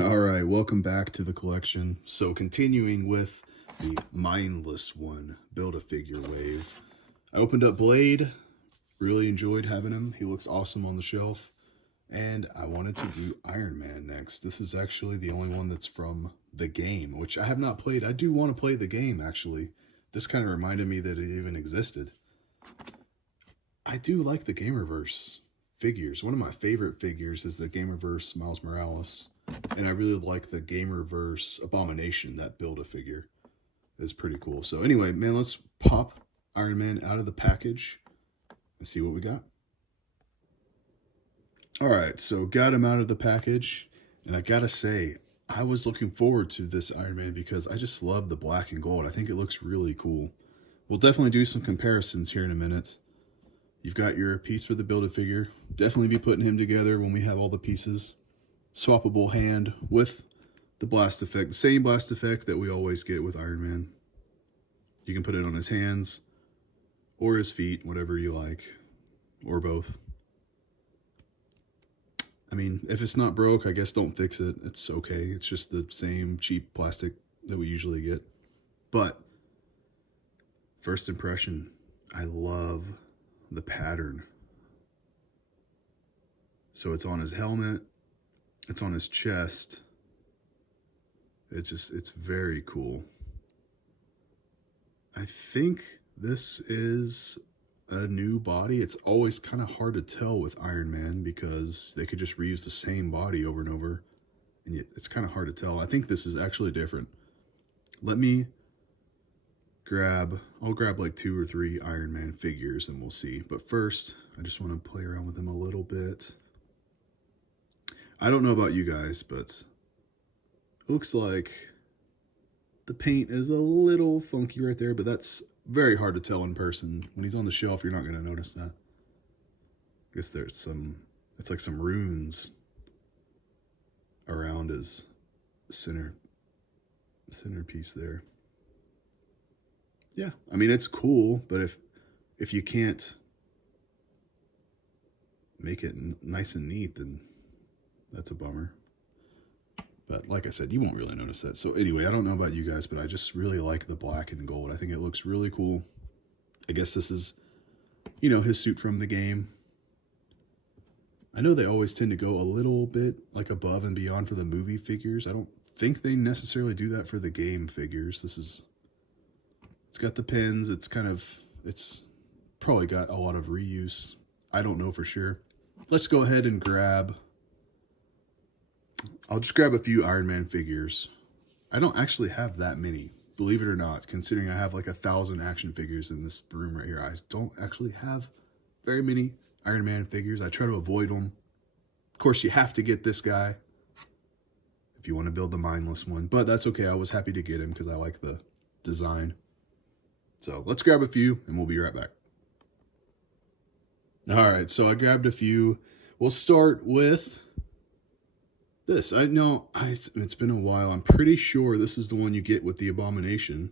All right, welcome back to the collection. So continuing with the Mindless One Build-A-Figure wave. I opened up Blade, really enjoyed having him. He looks awesome on the shelf. And I wanted to do Iron Man next. This is actually the only one that's from the game, which I have not played. I do want to play the game, actually. This kind of reminded me that it even existed. I do like the Gamerverse figures. One of my favorite figures is the Gamerverse Miles Morales. And I really like the Gamerverse Abomination, that Build-A-Figure is pretty cool. So anyway, man, let's pop Iron Man out of the package and see what we got. All right, so got him out of the package, and I gotta say, I was looking forward to this Iron Man because I just love the black and gold. I think it looks really cool. We'll definitely do some comparisons here in a minute. You've got your piece for the Build-A-Figure. Definitely be putting him together when we have all the pieces. Swappable hand with the blast effect, the same blast effect that we always get with Iron Man. You can put it on his hands or his feet, whatever you like, or both. I mean, if it's not broke, I guess don't fix it. It's okay. It's just the same cheap plastic that we usually get. But first impression, I love the pattern. So it's on his helmet, it's on his chest. It's very cool. I think this is a new body. It's always kind of hard to tell with Iron Man because they could just reuse the same body over and over, and yet it's kind of hard to tell. I think this is actually different. Let me I'll grab like 2 or 3 Iron Man figures and we'll see. But first, I just want to play around with them a little bit. I don't know about you guys, but it looks like the paint is a little funky right there, but that's very hard to tell in person. When he's on the shelf, you're not going to notice that. I guess there's it's like some runes around his centerpiece there. Yeah, I mean, it's cool, but if you can't make it nice and neat, then that's a bummer. But like I said, you won't really notice that. So anyway, I don't know about you guys, but I just really like the black and gold. I think it looks really cool. I guess this is, his suit from the game. I know they always tend to go a little bit like above and beyond for the movie figures. I don't think they necessarily do that for the game figures. It's got the pins. It's probably got a lot of reuse. I don't know for sure. Let's go ahead and I'll just grab a few Iron Man figures. I don't actually have that many, believe it or not, considering I have like 1,000 action figures in this room right here. I don't actually have very many Iron Man figures. I try to avoid them. Of course, you have to get this guy if you want to build the Mindless One, but that's okay. I was happy to get him because I like the design. So let's grab a few and we'll be right back. All right, so I grabbed a few. We'll start with this. I know it's been a while. I'm pretty sure this is the one you get with the Abomination.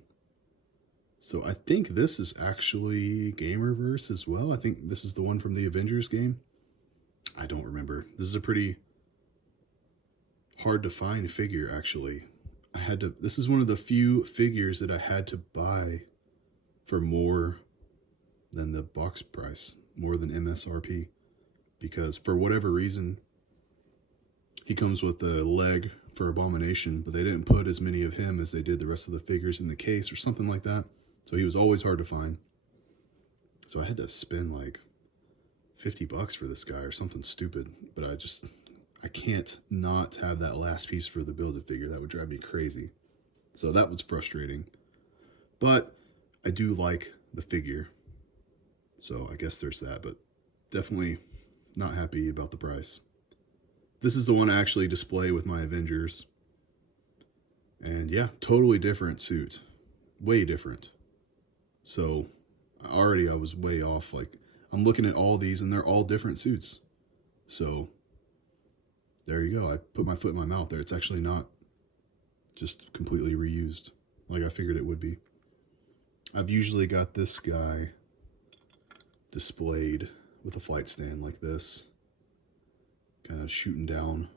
So I think this is actually Gamerverse as well. I think this is the one from the Avengers game. I don't remember. This is a pretty hard to find figure, actually. This is one of the few figures that I had to buy for more than the box price, more than MSRP, because for whatever reason, he comes with a leg for Abomination, but they didn't put as many of him as they did the rest of the figures in the case or something like that. So he was always hard to find. So I had to spend like $50 for this guy or something stupid, but I can't not have that last piece for the Build-A-Figure. That would drive me crazy. So that was frustrating. But I do like the figure. So I guess there's that, but definitely not happy about the price. This is the one I actually display with my Avengers. And yeah, totally different suit. Way different. So already I was way off. Like, I'm looking at all these and they're all different suits. So there you go. I put my foot in my mouth there. It's actually not just completely reused like I figured it would be. I've usually got this guy displayed with a flight stand like this, kind of shooting down.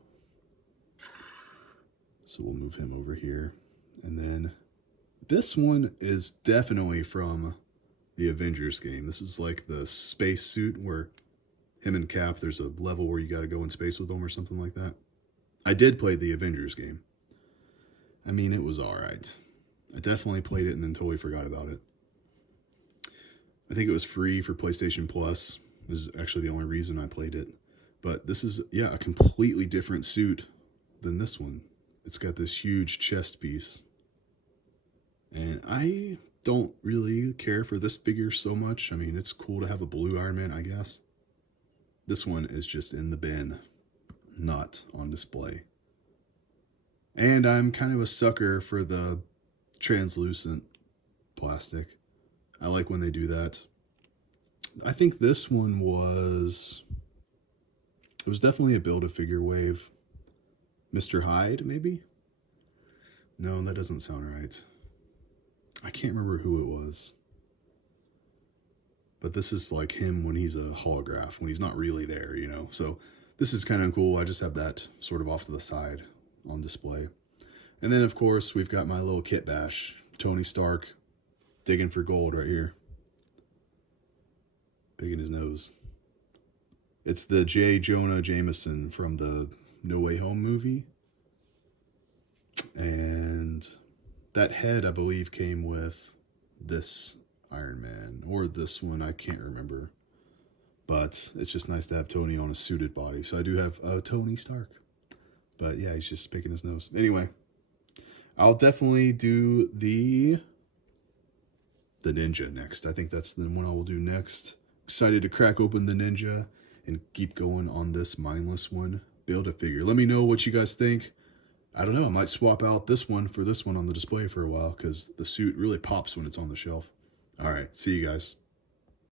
So we'll move him over here. And then this one is definitely from the Avengers game. This is like the space suit where him and Cap, there's a level where you got to go in space with them or something like that. I did play the Avengers game. I mean, it was alright. I definitely played it and then totally forgot about it. I think it was free for PlayStation Plus. This is actually the only reason I played it. But this is, yeah, a completely different suit than this one. It's got this huge chest piece. And I don't really care for this figure so much. I mean, it's cool to have a blue Iron Man, I guess. This one is just in the bin, not on display. And I'm kind of a sucker for the translucent plastic. I like when they do that. I think this one was... It was definitely a Build-A-Figure wave. Mr. Hyde, maybe? No, that doesn't sound right. I can't remember who it was. But this is like him when he's a holograph, when he's not really there, you know. So this is kind of cool. I just have that sort of off to the side on display. And then, of course, we've got my little Kit Bash. Tony Stark digging for gold right here. Picking his nose. It's the J. Jonah Jameson from the No Way Home movie. And that head, I believe, came with this Iron Man. Or this one, I can't remember. But it's just nice to have Tony on a suited body. So I do have Tony Stark. But yeah, he's just picking his nose. Anyway, I'll definitely do the Ninja next. I think that's the one I will do next. Excited to crack open the Ninja and keep going on this mindless one. Build-A-Figure. Let me know what you guys think. I don't know. I might swap out this one for this one on the display for a while because the suit really pops when it's on the shelf. All right. See you guys.